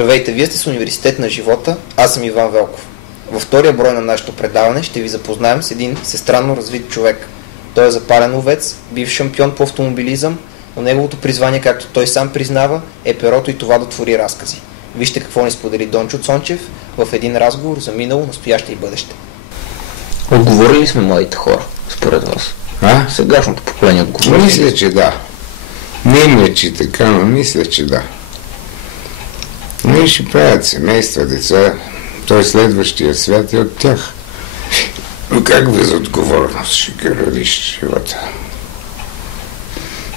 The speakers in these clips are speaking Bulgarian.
Здравейте, вие сте с Университет на живота, аз съм Иван Велков. Във втория брой на нашето предаване ще ви запознаем с един всестранно развит човек. Той е запален ловец, бивш шампион по автомобилизъм, но неговото призвание, както той сам признава, е перото и това да твори разкази. Вижте какво ни сподели Дончо Цончев в един разговор за минало, настояще и бъдеще. Отговорили сме младите хора, според вас? Сегашното поколение отговори. Мисля, че да. Не им че така, но мисля, че да. Не ще правят семейства, деца, той следващия свят е от тях. Но как без отговорност ще градиш живота?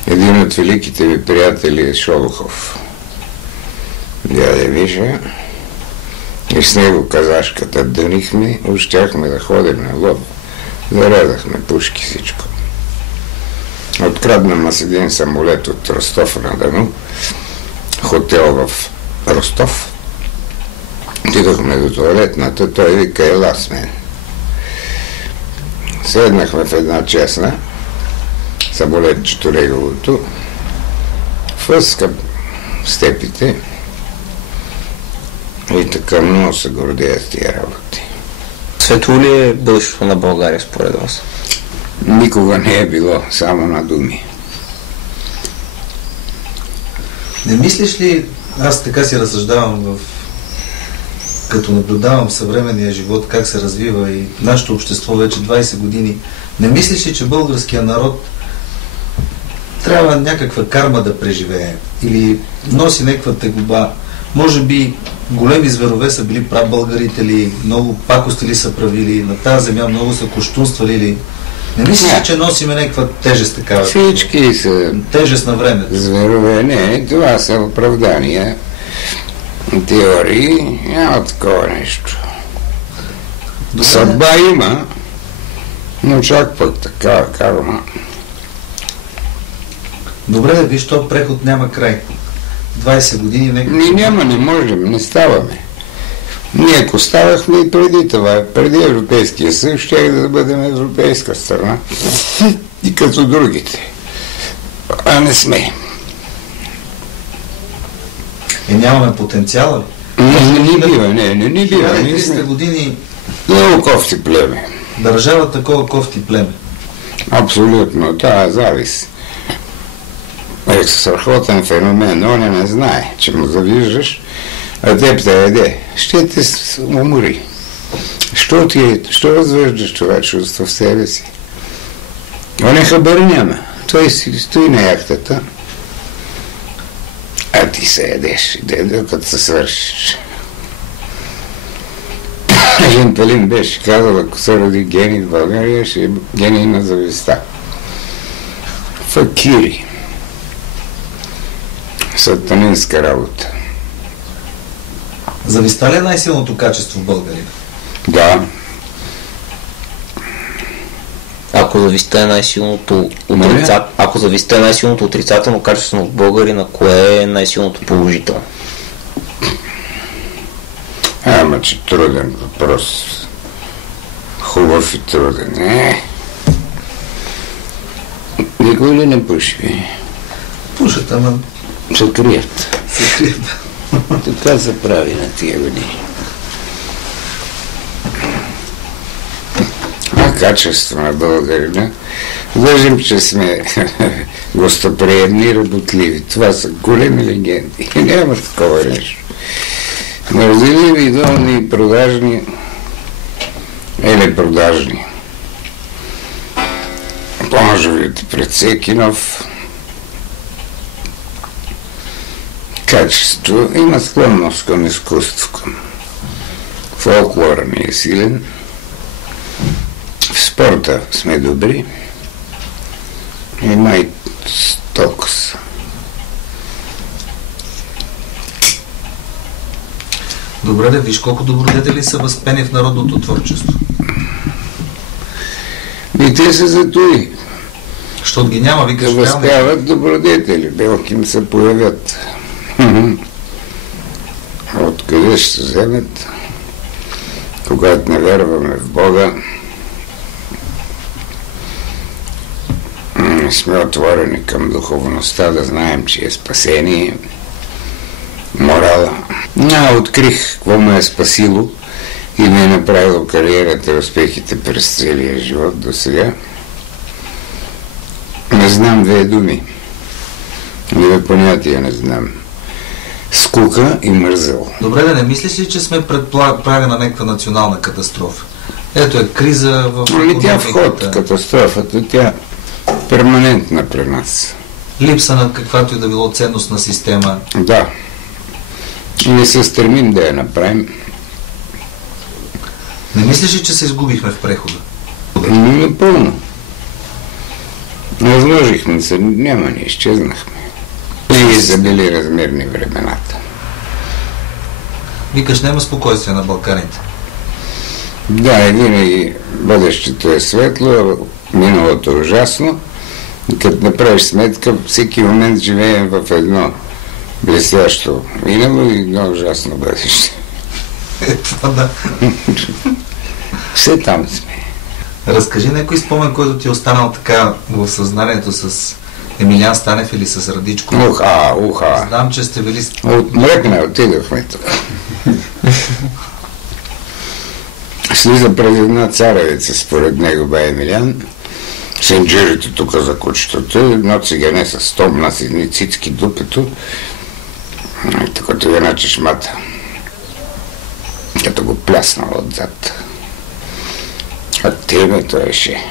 Един от великите ви приятели е Шолохов. Дядя Миша. И с него казашката дънихме, щяхме да ходим на лов. Зарядахме пушки всичко. Открадна с един самолет от Ростов на Дону, хотел в Ростов. Отидохме до тоалетната, той вика, ела с мен. Седнахме в една честна, самолетчето неговото, фъска степите и така много се гордея с тия работи. Светло ли е бъдещето на България според вас? Никога не е било, само на думи. Не мислиш ли, аз така си разсъждавам като наблюдавам съвременния живот, как се развива и нашето общество вече 20 години, не мислиш ли, че българския народ трябва някаква карма да преживее или носи някаква тегуба? Може би големи зверове са били прабългарите ли, много пакости ли са правили, на тази земя много са кощунствали ли? Не мислиш ли, че носиме някаква тежест такава? Всички са тежест на времето. Зверове, не, това са оправдания, теории, няма такова нещо. Съдба има, но чак пък такава карма. Добре, да виж, то преход няма край. 20 години... Няма, не можем, не ставаме. Ние ако ставахме и преди това, преди Европейския съюз, ще да бъдем европейска страна и като другите. А не сме. И нямаме потенциала. Не бива. 1300 години... Много кофти племе. Държава такова кофти племе. Абсолютно, това е завис. Е страхотен феномен, но не знае, че му завиждаш, а теб да яде. Ще те умори. Що развеждаш това чувство в себе си? Он е хабар няма. Той си стои на яхтата, а ти се ядеш, докато се свършиш. Един Пелин беше казал, ако се роди гений в България, ще е гений на зависта. Факири. Сатанинска работа. Зависта ли е най-силното качество в България? Да. Ако зависта е най-силното отрицателно качество в българина, кое е най-силното положително? Ама, че труден въпрос. Хубав и труден. Никой ли не пуши? Пушат, ама... Се крият. Така се прави на тия години. Качество на българина. Виждам, че сме гостоприемни и работливи. Това са големи легенди. Няма такова нещо. Мързеливи, долни, продажни или продажни. Планжовете пред всеки нов. Качество има склонност към изкуство, към фолклора ни е силен. В спорта сме добри. Има и толкова. Добре, да виж колко добродетели са възпени в народното творчество. И те са затои. Защото ги няма, викаш, да възпяват добродетели. Белки им се появят. Откъде ще се вземат? Когато не вярваме в Бога, не сме отворени към духовността, да знаем, че е спасение, морала. Открих какво ме е спасило и ми е направило кариерата и успехите през целия живот до сега. Не знам две думи. Две понятия не знам. Скука и мързъл. Добре, да не мислиш ли, че сме пред прага на някаква национална катастрофа? Ето е криза в тя в ход, катастрофата, тя перманентна при нас. Липса на каквато и да било ценностна система. Да. Не се стремим да я направим. Не мислиш ли, че се изгубихме в прехода? Напълно. Възложихме се, няма, ни изчезнахме. И са били размерни времената. Викаш, няма спокойствие на Балканите. Да, и винаги бъдещето е светло, миналото е ужасно. И като направиш сметка, всеки момент живеем в едно блестящо минало и едно ужасно бъдеще. Да. Все там сме. Разкажи някой спомен, който ти е останал така в съзнанието с Емилиан Станев или с Радичко. Уха. Знам, че сте били... Мръкна, отидохме тук. Слиза през една царевица, според него бе Емилиан. Сенджирите тук за кучетото, едно цигане с стомна с едни цицки дупето. Като една чешмата. Като го пляснал отзад. А темето еше.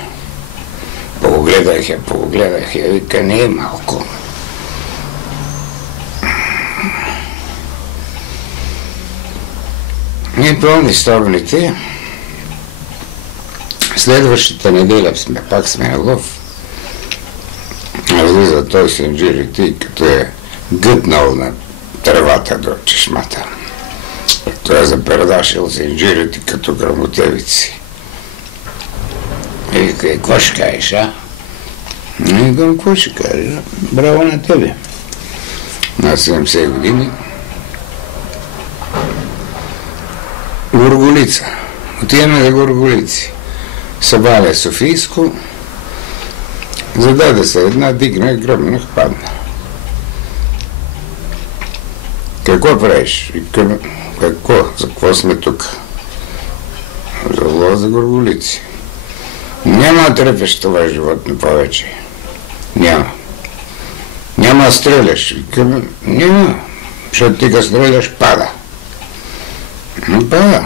Погледах я, вика, не е малко. Ние пълни стомните. Следващата неделя пак сме на лов. Влиза той сенджирите и като е гътнал на тревата до чешмата. Той е запердашил сенджирите като грамотевици. И вика, какво ще кажеш, а? И викам, какво ще кажеш? Браво на тебе. На 70 години. Горголица. Отиваме за Горголици. Събаля Софийско. Зададе се една, дигна, гръмнах, падна. Какво правиш? Викам, какво? За какво сме тук? За лов за Горголици. Няма да трепеш това животно повече. Няма да стреляш. Викам, няма. Защото ти като стреляш, пада. Пада.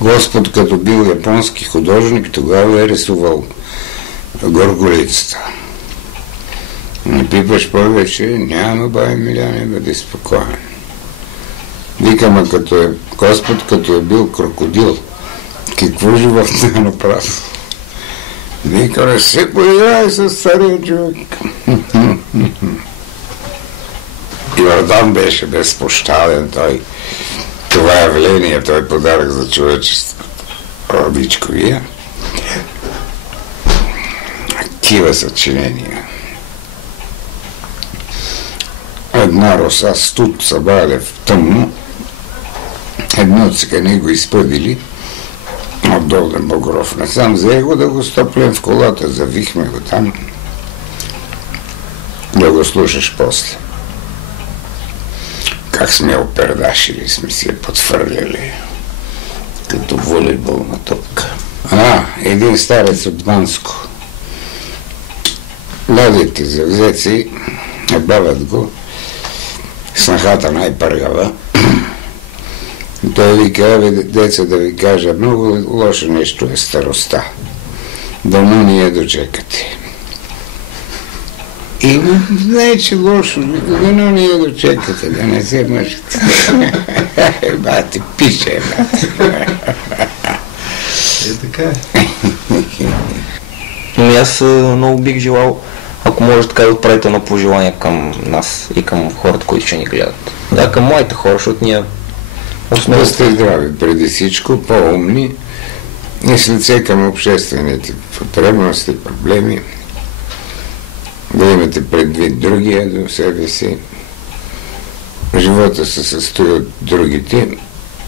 Господ, като бил японски художник, тогава е рисувал Горголицата. Не пипаш повече, няма, бай Емилиане, бъде спокоен. Викам, а като е Господ, като е бил крокодил, какво животно е направил? Викам, се поиграе с стария човек. Йордан беше безпощаден той. Това явление, той подарък за човечеството. Родичковия. Такива съчинения. Една роса студ събаля в тъмно. Едно цикани го изпъдили. Отдолу на Богоров насам. Взе го да го стоплем в колата. Завихме го там. Да го слушаш после. Как сме опердашили, сме си я подфърляли. Като волейболна топка. Един старец от Банско. Ладите за взеци, бавят го. Снахата най-пъргава. Той вика, деца, да ви кажа, много лошо нещо е старостта. Дома ни я дочекате. И знае, че лошо, но ни я дочекате, да не се мъжите. Бате, пише, бате. Така е. Ами аз много бих желал, ако може така да отправите едно пожелание към нас и към хората, които ще ни гледат. Да, към моите хора, защото ние... Да сте здрави преди всичко, по-умни и с лице към обществените потребности, проблеми. Да имате предвид другия до себе си. Живота се състои от другите